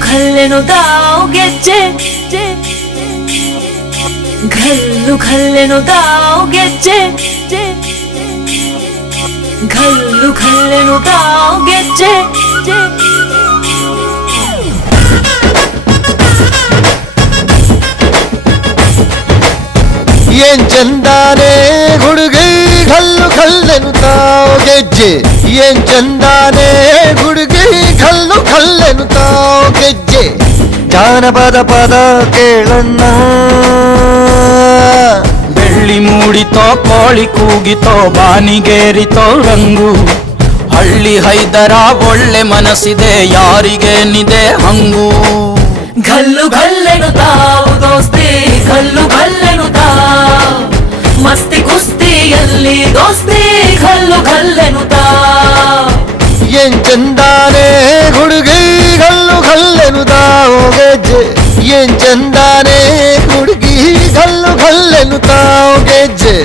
ಖಲ್ಲೆನುತಾವ್ ಗೆಜ್ಜೆ ಘಲ್ಲು ಖಲ್ಲೆನುತಾವ್ ಗೆಜ್ಜೆ ಘಲ್ಲು ಖಲ್ಲೆನುತಾವ್ ಗೆಜ್ಜೆ ಏನ್ ಚಂದಾನೆ ಹುಡುಗಿ ಘಲ್ಲು ಘಲ್ಲೆನುತಾವ್ ಗೆಜ್ಜೆ ಏನ್ ಚಂದಾನೆ ಹುಡುಗಿ ಘಲ್ಲು ಘಲ್ಲೆನುತಾವ್ ಗೆಜ್ಜೆ ಜಾನಪದ ಪದ ಕೇಳಣ್ಣ ಬೆಳ್ಳಿ ಮೂಡಿತೋ ಕೋಳಿ ಕೂಗಿತೋ ಬಾನಿಗೇರಿತೋ ರಂಗು ಹಳ್ಳಿ ಹೈದರ ಒಳ್ಳೆ ಮನಸ್ಸಿದೆ ಯಾರಿಗೇನಿದೆ ಹಂಗು ಘಲ್ಲು ಘಲ್ಲೆನುತಾವ್ ದೋಸ್ತಿ ಘಲ್ಲು ಘಲ್ಲೆನುತಾವ್ ಮಸ್ತಿ ಕುಸ್ತಿಯಲ್ಲಿ ದೋಸ್ತಿ ಘಲ್ಲು ಘಲ್ಲೆನುತಾವ್ ಏನ್ ಚಂದಾನೆ ಹುಡುಗಿ ಘಲ್ಲು ಘಲ್ಲೆನುತಾವ್ ಗೆಜ್ಜೆ ಏನ್ ಚಂದಾನೆ ಹುಡುಗಿ ಘಲ್ಲು ಘಲ್ಲೆನುತಾವ್ ಗೆಜ್ಜೆ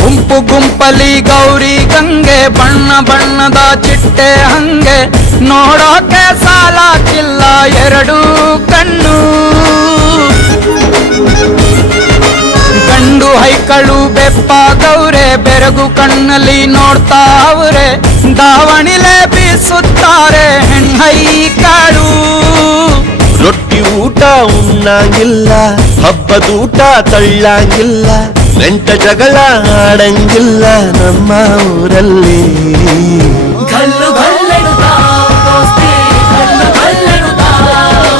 ಗುಂಪು ಗುಂಪಲಿ ಗೌರಿ ಗಂಗೆ ಬಣ್ಣ ಬಣ್ಣದ ಚಿಟ್ಟೆ ಹಂಗೆ ನೋಡೋಕೆ ಸಾಲಾಕಿಲ್ಲ ಎರಡು ಕಣ್ಣು ಗಂಡು ಹೈಕಳು ಬೆಪ್ಪಾಗವ್ರೆ ಬೆರಗು ಕಣ್ಣಲ್ಲಿ ನೋಡ್ತಾ ಅವ್ರೆ ದಾವಣಿಲೆ ಬೀಸುತ್ತಾರೆ ಹೆಣ್ಹೈಕಳು ರೊಟ್ಟಿ ಊಟ ಉಣ್ಣಂಗಿಲ್ಲ ಹಬ್ಬದೂಟ ತಳ್ಳಂಗಿಲ್ಲ ನೆಂಟ ಜಗಳ ಆಡಂಗಿಲ್ಲ ನಮ್ಮ ಊರಲ್ಲಿ ಘಲ್ಲು ಘಲ್ಲೆನುತಾವ್ ದೋಸ್ತಿ ಘಲ್ಲು ಘಲ್ಲೆನುತಾವ್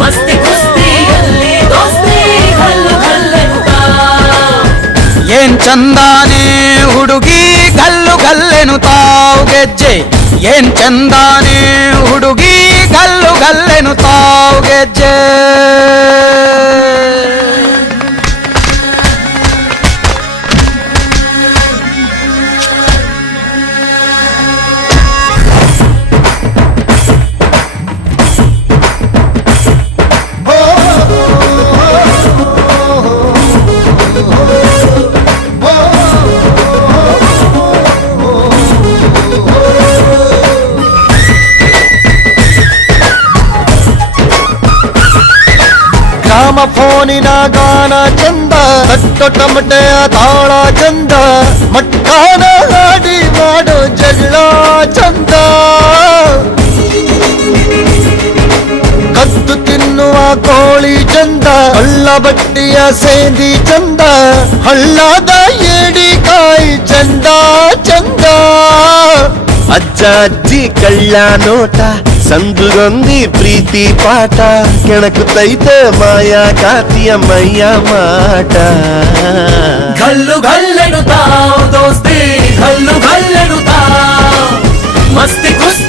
ಮಸ್ತಿ ಕುಸ್ತಿಯಲ್ಲಿ ದೋಸ್ತಿ ಘಲ್ಲು ಘಲ್ಲೆನುತಾವ್ ಏನ್ ಚಂದಾನೆ ಹುಡುಗಿ ಘಲ್ಲು ಘಲ್ಲೆನುತಾವ್ ಗೆಜ್ಜೆ ಏನ್ ಚಂದಾನೆ ಹುಡುಗಿ ಘಲ್ಲು ಘಲ್ಲೆನುತಾವ್ ಗೆಜ್ಜೆ ಫೋನಿನ ಗಾನ ಚಂದ ತಟ್ಟು ಟಮಟೆಯ ತಾಳ ಚಂದ ಮಟ್ಟಾನ ಹಾಡಿ ಮಾಡೋ ಜಗಳ ಚಂದ ಕದ್ದು ತಿನ್ನುವ ಕೋಳಿ ಚಂದ ಹಳ್ಳ ಬಟ್ಟಿಯ ಸೇಂದಿ ಚಂದ ಹಳ್ಳದ ಏಡಿಕಾಯಿ ಚಂದ ಚಂದ ಅಜ್ಜ ಅಜ್ಜಿ ಕಳ್ಳ ನೋಟ ಸಂದುಗೊಂದಿ ಪ್ರೀತಿ ಪಾಠ ಕೆಣಕುತ್ತೈತೆ ಮಾಯಾ ಕಾತಿಯ ಮೈಯ ಮಾಟ ಘಲ್ಲು ಘಲ್ಲೆನುತಾವ್ ದೋಸ್ತಿ ಘಲ್ಲು ಘಲ್ಲೆನುತಾವ್ ಮಸ್ತಿ ಕುಸ್ತಿ